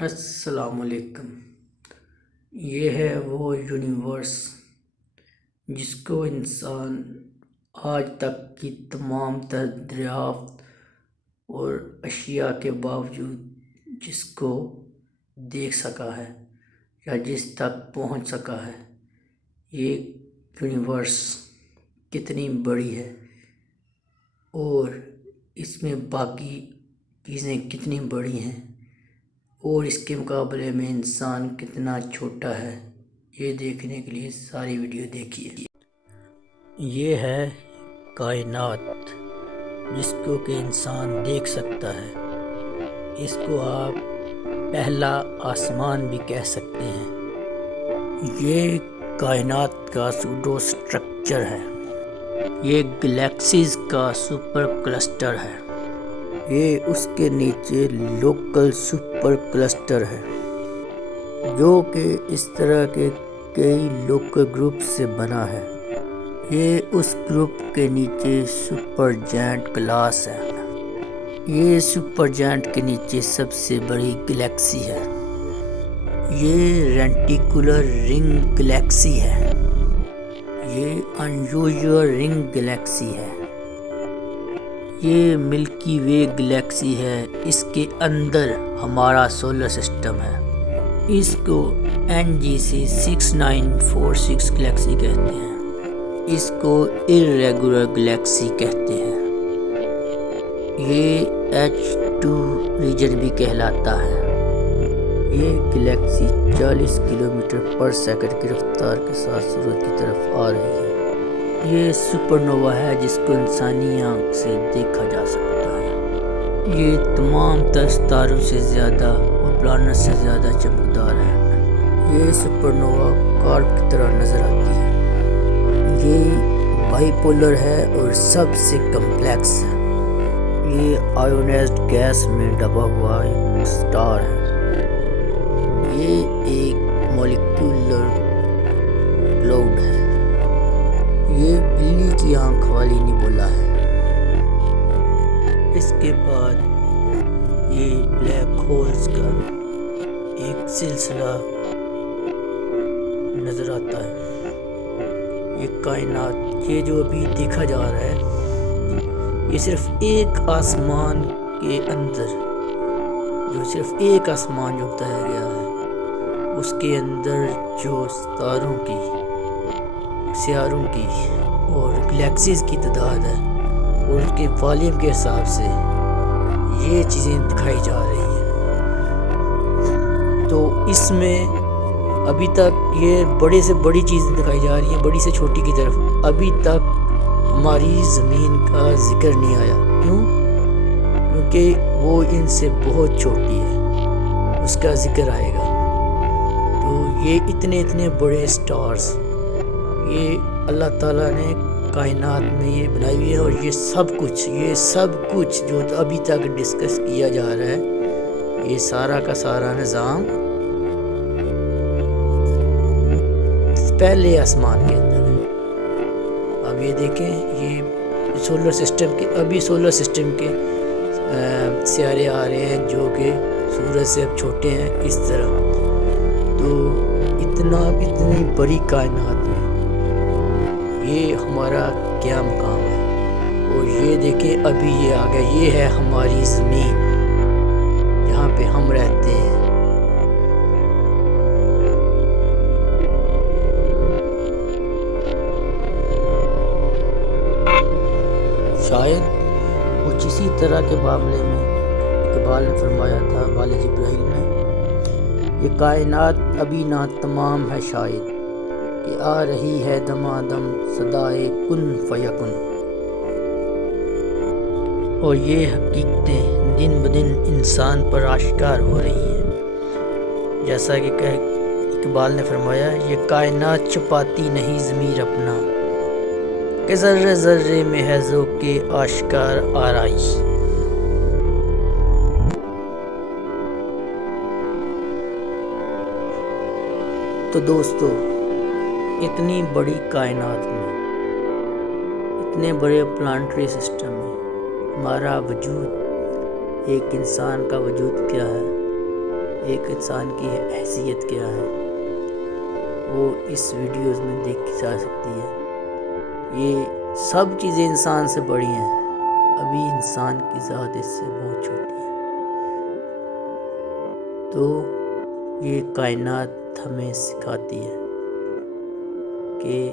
السلام علیکم۔ یہ ہے وہ یونیورس جس کو انسان آج تک کی تمام تر دریافت اور اشیاء کے باوجود جس کو دیکھ سکا ہے یا جس تک پہنچ سکا ہے۔ یہ یونیورس کتنی بڑی ہے اور اس میں باقی چیزیں کتنی بڑی ہیں اور اس کے مقابلے میں انسان کتنا چھوٹا ہے، یہ دیکھنے کے لیے ساری ویڈیو دیکھیے۔ یہ ہے کائنات جس کو کہ انسان دیکھ سکتا ہے۔ اس کو آپ پہلا آسمان بھی کہہ سکتے ہیں۔ یہ کائنات کا سوڈو سٹرکچر ہے۔ یہ گلیکسیز کا سپر کلسٹر ہے۔ یہ اس کے نیچے لوکل سپر کلسٹر ہے جو کہ اس طرح کے کئی لوکل گروپ سے بنا ہے۔ یہ اس گروپ کے نیچے سپر جائنٹ کلاس ہے۔ یہ سپر جائنٹ کے نیچے سب سے بڑی گلیکسی ہے۔ یہ رینٹیکولر رنگ گلیکسی ہے۔ یہ انیوژول رنگ گلیکسی ہے۔ یہ ملکی وے گلیکسی ہے۔ اس کے اندر ہمارا سولر سسٹم ہے۔ اس کو NGC 6946 گلیکسی کہتے ہیں۔ اس کو irregular گلیکسی کہتے ہیں۔ یہ H2 ریجن بھی کہلاتا ہے۔ یہ گلیکسی 40 کلومیٹر پر سیکنڈ کی رفتار کے ساتھ سورج کی طرف آ رہی ہے۔ یہ سپر نووا ہے جس کو انسانی آنکھ سے دیکھا جا سکتا ہے۔ یہ تمام تر ستاروں سے زیادہ اور پلانٹ سے زیادہ چمکدار ہے۔ یہ سپر نووا کارپ کی طرح نظر آتی ہے۔ یہ بائی پولر ہے اور سب سے کمپلیکس ہے۔ یہ آئونائزڈ گیس میں ڈبا ہوا ایک سٹار ہے۔ یہ ایک مولیکولر کلاؤڈ ہے۔ یہ بلی کی آنکھ والی نیبولا ہے۔ اس کے بعد یہ بلیک ہولز کا ایک سلسلہ نظر آتا ہے۔ یہ کائنات یہ جو ابھی دیکھا جا رہا ہے یہ صرف ایک آسمان کے اندر جو صرف ایک آسمان جو بتایا گیا ہے اس کے اندر جو ستاروں کی سیاروں کی اور گلیکسیز کی تعداد ہے اور اس کے والیوم کے حساب سے یہ چیزیں دکھائی جا رہی ہیں۔ تو اس میں ابھی تک یہ بڑے سے بڑی چیزیں دکھائی جا رہی ہیں، بڑی سے چھوٹی کی طرف۔ ابھی تک ہماری زمین کا ذکر نہیں آیا۔ کیوں؟ کیونکہ وہ ان سے بہت چھوٹی ہے، اس کا ذکر آئے گا۔ تو یہ اتنے بڑے سٹارز یہ اللہ تعالیٰ نے کائنات میں یہ بنائی ہوئی ہے، اور یہ سب کچھ جو ابھی تک ڈسکس کیا جا رہا ہے یہ سارا کا سارا نظام پہلے آسمان کے اندر ہے۔ اب یہ دیکھیں یہ سولر سسٹم کے سیارے آ رہے ہیں جو کہ سورج سے اب چھوٹے ہیں اس طرح۔ تو اتنی بڑی کائنات میں یہ ہمارا کیا مقام ہے؟ اور یہ دیکھیں ابھی یہ آ گیا، یہ ہے ہماری زمین جہاں پہ ہم رہتے ہیں۔ شاید کچھ اسی طرح کے معاملے میں اقبال نے فرمایا تھا بال جبرائیل میں، یہ کائنات ابھی نہ تمام ہے شاید کہ آ رہی ہے دمادم صدائے کن فیکن۔ اور یہ حقیقتیں دن بدن انسان پر آشکار ہو رہی ہیں۔ جیسا کہ اقبال نے فرمایا، یہ کائنات چھپاتی نہیں ضمیر اپنا کہ ذرے ذرے میں ہے ذوق آشکار آرائی۔ تو دوستو، اتنی بڑی کائنات میں، اتنے بڑے پلانٹری سسٹم میں ہمارا وجود، ایک انسان کا وجود کیا ہے؟ ایک انسان کی حیثیت کیا ہے وہ اس ویڈیوز میں دیکھی جا سکتی ہے۔ یہ سب چیزیں انسان سے بڑی ہیں، ابھی انسان کی ذات اس سے بہت چھوٹی ہے۔ تو یہ کائنات ہمیں سکھاتی ہے کہ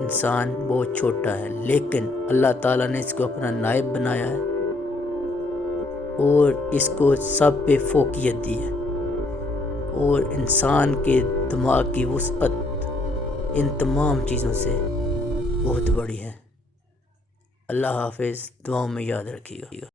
انسان بہت چھوٹا ہے، لیکن اللہ تعالیٰ نے اس کو اپنا نائب بنایا ہے اور اس کو سب پہ فوقیت دی ہے، اور انسان کے دماغ کی وسعت ان تمام چیزوں سے بہت بڑی ہے۔ اللہ حافظ، دعاؤں میں یاد رکھیے گا۔